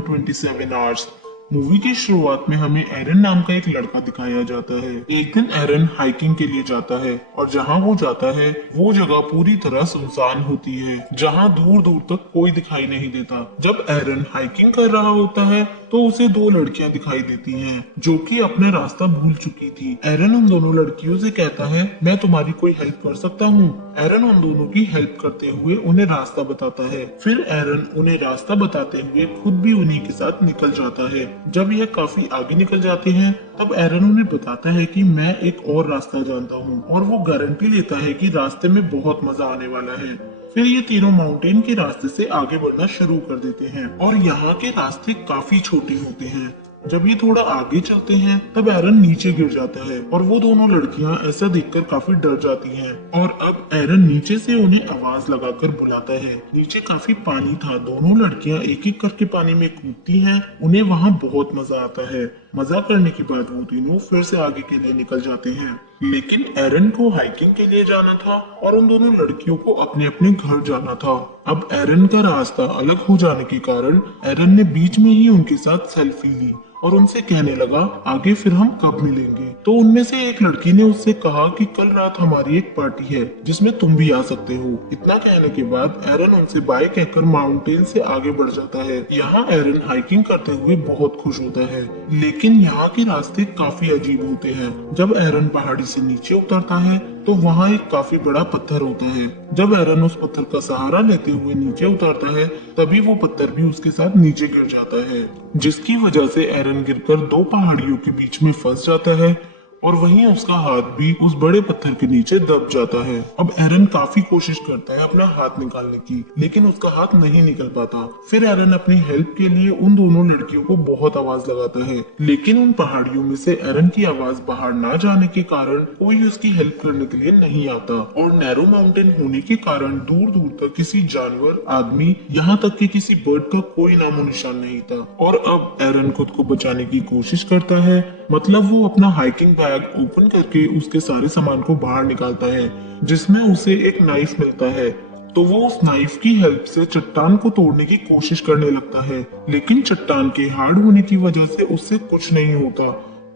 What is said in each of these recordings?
27 hours. Movie की शुरुआत में हमें एरन नाम का एक लड़का दिखाया जाता है। एक दिन एरन हाइकिंग के लिए जाता है और जहाँ वो जाता है वो जगह पूरी तरह सुनसान होती है, जहाँ दूर दूर तक कोई दिखाई नहीं देता। जब एरन हाइकिंग कर रहा होता है तो उसे दो लड़कियां दिखाई देती हैं जो कि अपना रास्ता भूल चुकी थी। एरन उन दोनों लड़कियों से कहता है, मैं तुम्हारी कोई हेल्प कर सकता हूँ। एरन उन दोनों की हेल्प करते हुए उन्हें रास्ता बताता है। फिर एरन उन्हें रास्ता बताते हुए खुद भी उन्हीं के साथ निकल जाता है। जब यह काफी आगे निकल जाते हैं तब एरन उन्हें बताता है कि मैं एक और रास्ता जानता हूँ और वो गारंटी लेता है कि रास्ते में बहुत मजा आने वाला है। फिर ये तीनों माउंटेन के रास्ते से आगे बढ़ना शुरू कर देते हैं और यहाँ के रास्ते काफी छोटे होते हैं। जब ये थोड़ा आगे चलते हैं तब एरन नीचे गिर जाता है और वो दोनों लड़कियां ऐसा देखकर काफी डर जाती हैं और अब एरन नीचे से उन्हें आवाज लगाकर बुलाता है। नीचे काफी पानी था। दोनों लड़कियां एक एक करके पानी में कूदती हैं। उन्हें वहाँ बहुत मजा आता है। मजा करने के बाद वो तीनों फिर से आगे के लिए निकल जाते हैं। लेकिन एरन को हाइकिंग के लिए जाना था और उन दोनों लड़कियों को अपने अपने घर जाना था। अब एरन का रास्ता अलग हो जाने के कारण एरन ने बीच में ही उनके साथ सेल्फी ली और उनसे कहने लगा, आगे फिर हम कब मिलेंगे। तो उनमें से एक लड़की ने उससे कहा कि कल रात हमारी एक पार्टी है जिसमें तुम भी आ सकते हो। इतना कहने के बाद एरन उनसे बाय कहकर माउंटेन से आगे बढ़ जाता है। यहाँ एरन हाइकिंग करते हुए बहुत खुश होता है, लेकिन यहाँ के रास्ते काफी अजीब होते हैं। जब एरन पहाड़ी से नीचे उतरता है तो वहाँ एक काफी बड़ा पत्थर होता है। जब एरन उस पत्थर का सहारा लेते हुए नीचे उतरता है तभी वो पत्थर भी उसके साथ नीचे गिर जाता है, जिसकी वजह से एरन गिरकर दो पहाड़ियों के बीच में फंस जाता है और वहीं उसका हाथ भी उस बड़े पत्थर के नीचे दब जाता है। अब एरन काफी कोशिश करता है अपना हाथ निकालने की, लेकिन उसका हाथ नहीं निकल पाता। फिर एरन अपनी हेल्प के लिए उन दोनों लड़कियों को बहुत आवाज लगाता है, लेकिन उन पहाड़ियों में से एरन की आवाज बाहर ना जाने के कारण कोई उसकी हेल्प करने के लिए नहीं आता और नैरो माउंटेन होने के कारण दूर दूर तक किसी जानवर, आदमी, यहाँ तक कि किसी बर्ड का कोई नामो निशान नहीं था। और अब एरन खुद को बचाने की कोशिश करता है, मतलब वो अपना हाइकिंग बैग ओपन करके उसके सारे सामान को बाहर निकालता है, जिसमें उसे एक नाइफ मिलता है। तो वो उस नाइफ की हेल्प से चट्टान को तोड़ने की कोशिश करने लगता है, लेकिन चट्टान के हार्ड होने की वजह से उससे कुछ नहीं होता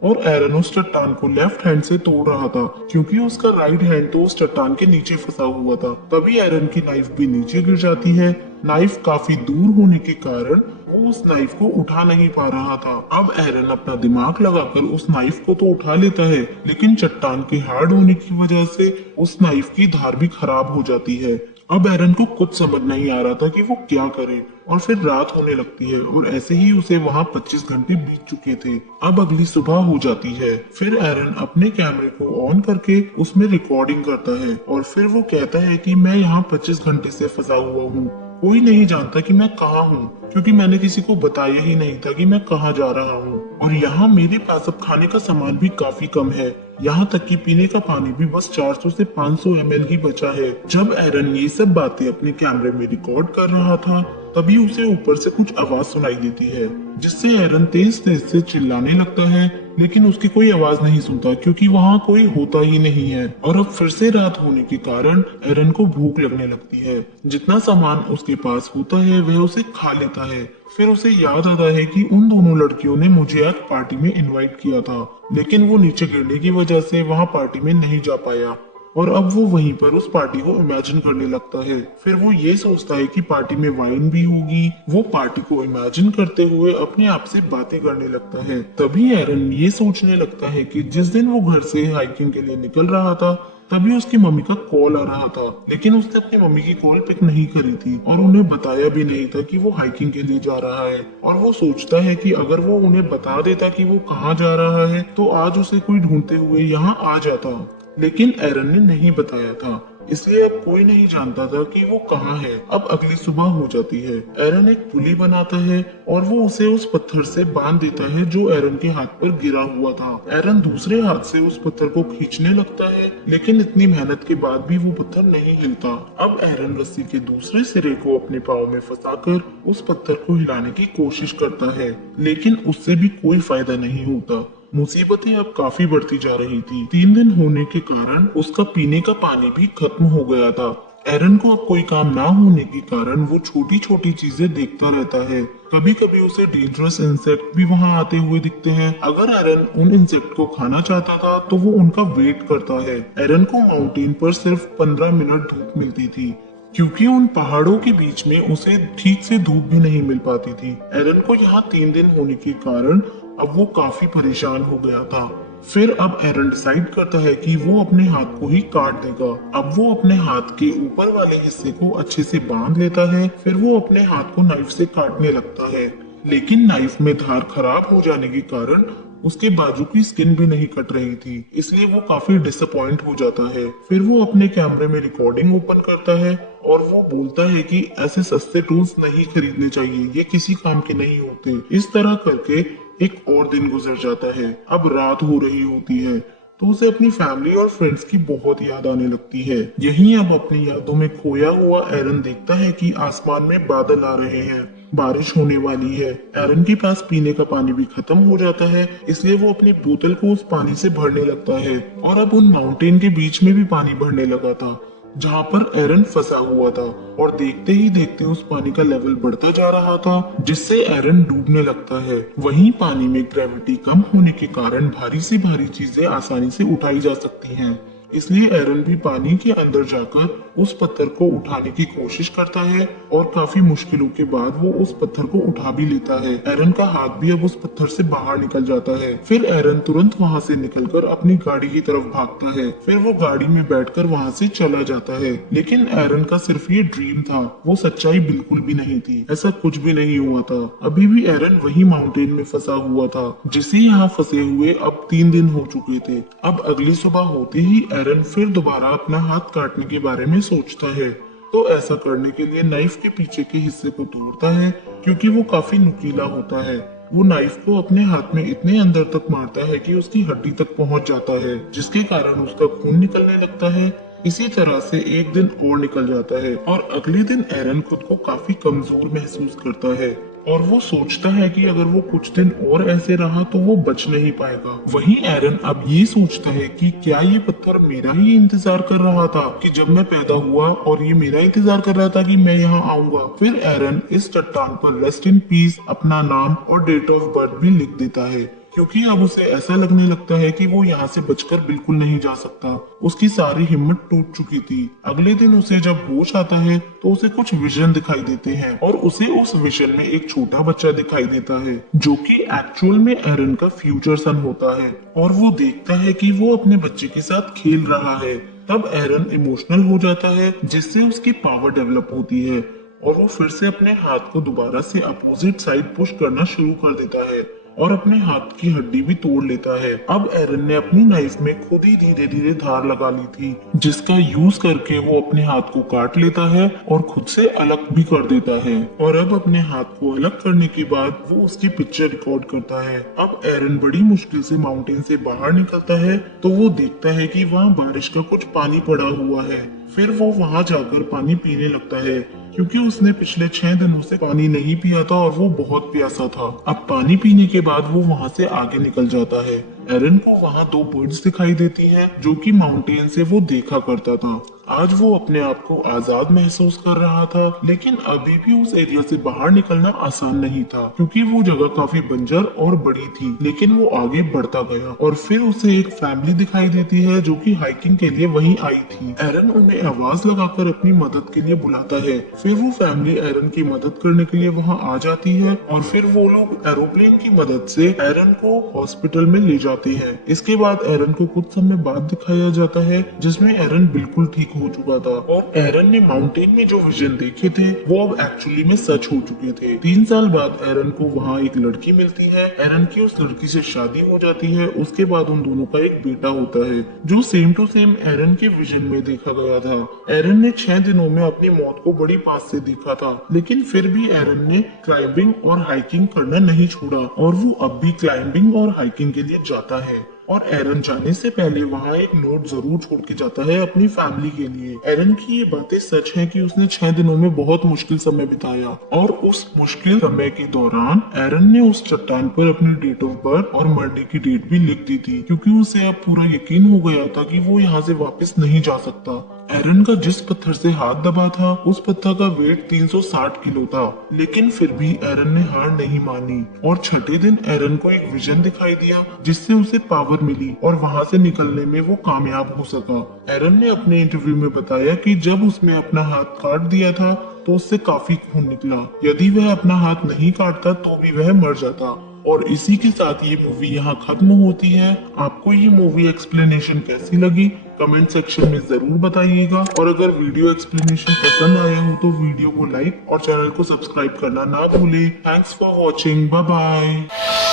और एरन उस चट्टान को लेफ्ट हैंड से तोड़ रहा था क्योंकि उसका राइट हैंड तो उस चट्टान के नीचे फंसा हुआ था। तभी एरन की नाइफ भी नीचे गिर जाती है। नाइफ काफी दूर होने के कारण वो उस नाइफ को उठा नहीं पा रहा था। अब एरन अपना दिमाग लगाकर उस नाइफ को तो उठा लेता है, लेकिन चट्टान के हार्ड होने की वजह से उस नाइफ की धार भी खराब हो जाती है। अब एरन को कुछ समझ नहीं आ रहा था कि वो क्या करे और फिर रात होने लगती है और ऐसे ही उसे वहाँ 25 घंटे बीत चुके थे। अब अगली सुबह हो जाती है। फिर एरन अपने कैमरे को ऑन करके उसमें रिकॉर्डिंग करता है और फिर वो कहता है कि मैं यहाँ 25 घंटे से फंसा हुआ हूँ। कोई नहीं जानता कि मैं कहाँ हूँ क्योंकि मैंने किसी को बताया ही नहीं था कि मैं कहाँ जा रहा हूँ और यहाँ मेरे पास अब खाने का सामान भी काफी कम है। यहाँ तक कि पीने का पानी भी बस 400 से 500 ml ही बचा है। जब एरन ये सब बातें अपने कैमरे में रिकॉर्ड कर रहा था तभी उसे ऊपर से कुछ आवाज सुनाई देती है, जिससे एरन तेज तेज से चिल्लाने लगता है, लेकिन उसकी कोई आवाज नहीं सुनता क्योंकि वहाँ कोई होता ही नहीं है। और अब फिर से रात होने के कारण एरन को भूख लगने लगती है। जितना सामान उसके पास होता है वह उसे खा लेता है। फिर उसे याद आता है कि उन दोनों लड़कियों ने मुझे आज पार्टी में इनवाइट किया था, लेकिन वो नीचे गिरने की वजह से वहाँ पार्टी में नहीं जा पाया और अब वो वहीं पर उस पार्टी को इमेजिन करने लगता है। फिर वो ये सोचता है कि पार्टी में वाइन भी होगी। वो पार्टी को इमेजिन करते हुए अपने आप से बातें करने लगता है। तभी एरन ये सोचने लगता है कि जिस दिन वो घर से हाइकिंग के लिए निकल रहा था तभी उसकी मम्मी का कॉल आ रहा था, लेकिन उसने अपनी मम्मी की कॉल पिक नहीं करी थी और उन्हें बताया भी नहीं था कि वो हाइकिंग के लिए जा रहा है। और वो सोचता है कि अगर वो उन्हें बता देता कि वो कहाँ जा रहा है तो आज उसे कोई ढूंढते हुए यहाँ आ जाता, लेकिन एरन ने नहीं बताया था, इसलिए अब कोई नहीं जानता था कि वो कहाँ है। अब अगली सुबह हो जाती है। एरन एक पुली बनाता है और वो उसे उस पत्थर से बांध देता है जो एरन के हाथ पर गिरा हुआ था। एरन दूसरे हाथ से उस पत्थर को खींचने लगता है, लेकिन इतनी मेहनत के बाद भी वो पत्थर नहीं हिलता। अब एरन रस्सी के दूसरे सिरे को अपने पाँव में फंसाकर उस पत्थर को हिलाने की कोशिश करता है, लेकिन उससे भी कोई फायदा नहीं होता। मुसीबतें अब काफी बढ़ती जा रही थी। 3 दिन होने के कारण उसका पीने का पानी भी खत्म हो गया था। एरन को अब कोई काम ना होने के कारण वो छोटी छोटी चीजें देखता रहता है। कभी कभी उसे डेंजरस इंसेक्ट भी वहां आते हुए दिखते हैं। अगर एरन उन इंसेक्ट को खाना चाहता था तो वो उनका वेट करता है। एरन को माउंटेन पर सिर्फ 15 मिनट धूप मिलती थी, क्योंकि उन पहाड़ों के बीच में उसे ठीक से धूप भी नहीं मिल पाती थी। एरन को यहाँ 3 दिन होने के कारण अब वो काफी परेशान हो गया था। फिर अब एरन डिसाइड करता है कि वो अपने हाथ को ही काट देगा। अब वो अपने हाथ के ऊपर वाले हिस्से को अच्छे से बांध लेता है। फिर वो अपने हाथ को नाइफ से काटने लगता है, लेकिन नाइफ में धार खराब हो जाने के कारण उसके बाजू की स्किन भी नहीं कट रही थी, इसलिए वो काफी डिसअपॉइंट हो जाता है। फिर वो अपने कैमरे में रिकॉर्डिंग ओपन करता है और वो बोलता है कि ऐसे सस्ते टूल्स नहीं खरीदने चाहिए, ये किसी काम के नहीं होते। इस तरह करके एक और दिन गुजर जाता है। अब रात हो रही होती है तो उसे अपनी फैमिली और फ्रेंड्स की बहुत याद आने लगती है। यहीं अब अपनी यादों में खोया हुआ एरन देखता है कि आसमान में बादल आ रहे हैं, बारिश होने वाली है। एरन के पास पीने का पानी भी खत्म हो जाता है, इसलिए वो अपनी बोतल को उस पानी से भरने लगता है और अब उन माउंटेन के बीच में भी पानी भरने लगा था जहाँ पर एरन फंसा हुआ था। और देखते ही देखते उस पानी का लेवल बढ़ता जा रहा था, जिससे एरन डूबने लगता है। वहीं पानी में ग्रेविटी कम होने के कारण भारी से भारी चीजें आसानी से उठाई जा सकती हैं, इसलिए एरन भी पानी के अंदर जाकर उस पत्थर को उठाने की कोशिश करता है और काफी मुश्किलों के बाद वो उस पत्थर को उठा भी लेता है। एरन का हाथ भी अब उस पत्थर से बाहर निकल जाता है। फिर एरन तुरंत वहां से निकलकर अपनी गाड़ी की तरफ भागता है। फिर वो गाड़ी में बैठकर वहां से चला जाता है। लेकिन एरन का सिर्फ ये ड्रीम था, वो सच्चाई बिल्कुल भी नहीं थी। ऐसा कुछ भी नहीं हुआ था। अभी भी एरन वही माउंटेन में फंसा हुआ था, जिसे यहाँ फंसे हुए अब 3 दिन हो चुके थे। अब अगली सुबह होते ही एरन फिर दोबारा अपना हाथ काटने के बारे में सोचता है। तो ऐसा करने के लिए नाइफ के पीछे के हिस्से को तोड़ता है, क्योंकि वो काफी नुकीला होता है। वो नाइफ को अपने हाथ में इतने अंदर तक मारता है कि उसकी हड्डी तक पहुंच जाता है, जिसके कारण उसका खून निकलने लगता है। इसी तरह से एक दिन और निकल जाता है और अगले दिन एरन खुद को काफी कमजोर महसूस करता है और वो सोचता है कि अगर वो कुछ दिन और ऐसे रहा तो वो बच नहीं पाएगा। वहीं एरन अब ये सोचता है कि क्या ये पत्थर मेरा ही इंतजार कर रहा था कि जब मैं पैदा हुआ और ये मेरा इंतजार कर रहा था कि मैं यहाँ आऊंगा। फिर एरन इस चट्टान पर रेस्ट इन पीस अपना नाम और डेट ऑफ बर्थ भी लिख देता है, क्योंकि अब उसे ऐसा लगने लगता है कि वो यहाँ से बचकर बिल्कुल नहीं जा सकता। उसकी सारी हिम्मत टूट चुकी थी। अगले दिन उसे जब होश आता है तो उसे कुछ विजन दिखाई देते हैं और उसे उस विजन में एक छोटा बच्चा दिखाई देता है, जो कि एक्चुअल में एरन का फ्यूचर सन होता है। और वो देखता है कि वो अपने बच्चे के साथ खेल रहा है। तब एरन इमोशनल हो जाता है, जिससे उसकी पावर डेवलप होती है और वो फिर से अपने हाथ को दोबारा से अपोजिट साइड पुश करना शुरू कर देता है और अपने हाथ की हड्डी भी तोड़ लेता है। अब एरन ने अपनी नाइफ में खुद ही धीरे धीरे धार लगा ली थी, जिसका यूज करके वो अपने हाथ को काट लेता है और खुद से अलग भी कर देता है। और अब अपने हाथ को अलग करने के बाद वो उसकी पिक्चर रिकॉर्ड करता है। अब एरन बड़ी मुश्किल से माउंटेन से बाहर निकलता है तो वो देखता है कि वहाँ बारिश का कुछ पानी पड़ा हुआ है। फिर वो वहाँ जाकर पानी पीने लगता है, क्योंकि उसने पिछले 6 दिनों से पानी नहीं पिया था और वो बहुत प्यासा था। अब पानी पीने के बाद वो वहाँ से आगे निकल जाता है। एरन को वहाँ 2 बर्ड्स दिखाई देती हैं, जो कि माउंटेन से वो देखा करता था। आज वो अपने आप को आजाद महसूस कर रहा था, लेकिन अभी भी उस एरिया से बाहर निकलना आसान नहीं था, क्योंकि वो जगह काफी बंजर और बड़ी थी। लेकिन वो आगे बढ़ता गया और फिर उसे एक फैमिली दिखाई देती है, जो कि हाइकिंग के लिए वहीं आई थी। एरन उन्हें आवाज लगाकर अपनी मदद के लिए बुलाता है। फिर वो फैमिली एरन की मदद करने के लिए वहाँ आ जाती है और फिर वो लोग एरोप्लेन की मदद से एरन को हॉस्पिटल में ले जाते हैं। इसके बाद एरन को कुछ समय बाद दिखाया जाता है, जिसमें एरन बिल्कुल ठीक हो चुका था और एरन ने माउंटेन में जो विजन देखे थे वो अब एक्चुअली में सच हो चुके थे। 3 साल बाद एरन को वहाँ एक लड़की मिलती है। एरन की उस लड़की से शादी हो जाती है। उसके बाद उन दोनों का एक बेटा होता है, जो सेम टू सेम एरन के विजन में देखा गया था। एरन ने 6 दिनों में अपनी मौत को बड़ी पास से देखा था, लेकिन फिर भी एरन ने क्लाइंबिंग और हाइकिंग करना नहीं छोड़ा और वो अब भी क्लाइंबिंग और हाइकिंग के लिए जाता है। और एरन जाने से पहले वहाँ एक नोट जरूर छोड़ के जाता है अपनी फैमिली के लिए। एरन की ये बातें सच हैं कि उसने 6 दिनों में बहुत मुश्किल समय बिताया और उस मुश्किल समय के दौरान एरन ने उस चट्टान पर अपनी डेट ऑफ बर्थ और मरने की डेट भी लिख दी थी, क्योंकि उसे अब पूरा यकीन हो गया था कि वो यहाँ से वापस नहीं जा सकता। एरन का जिस पत्थर से हाथ दबा था उस पत्थर का वेट 360 किलो था, लेकिन फिर भी एरन ने हार नहीं मानी और छठे दिन एरन को एक विजन दिखाई दिया जिससे उसे पावर मिली और वहां से निकलने में वो कामयाब हो सका। एरन ने अपने इंटरव्यू में बताया कि जब उसने अपना हाथ काट दिया था तो उससे काफी खून निकला। यदि वह अपना हाथ नहीं काटता तो भी वह मर जाता। और इसी के साथ ये मूवी यहाँ खत्म होती है। आपको ये मूवी एक्सप्लेनेशन कैसी लगी कमेंट सेक्शन में जरूर बताइएगा, और अगर वीडियो एक्सप्लेनेशन पसंद आया हो तो वीडियो को लाइक और चैनल को सब्सक्राइब करना ना भूलें। Thanks for watching, bye bye.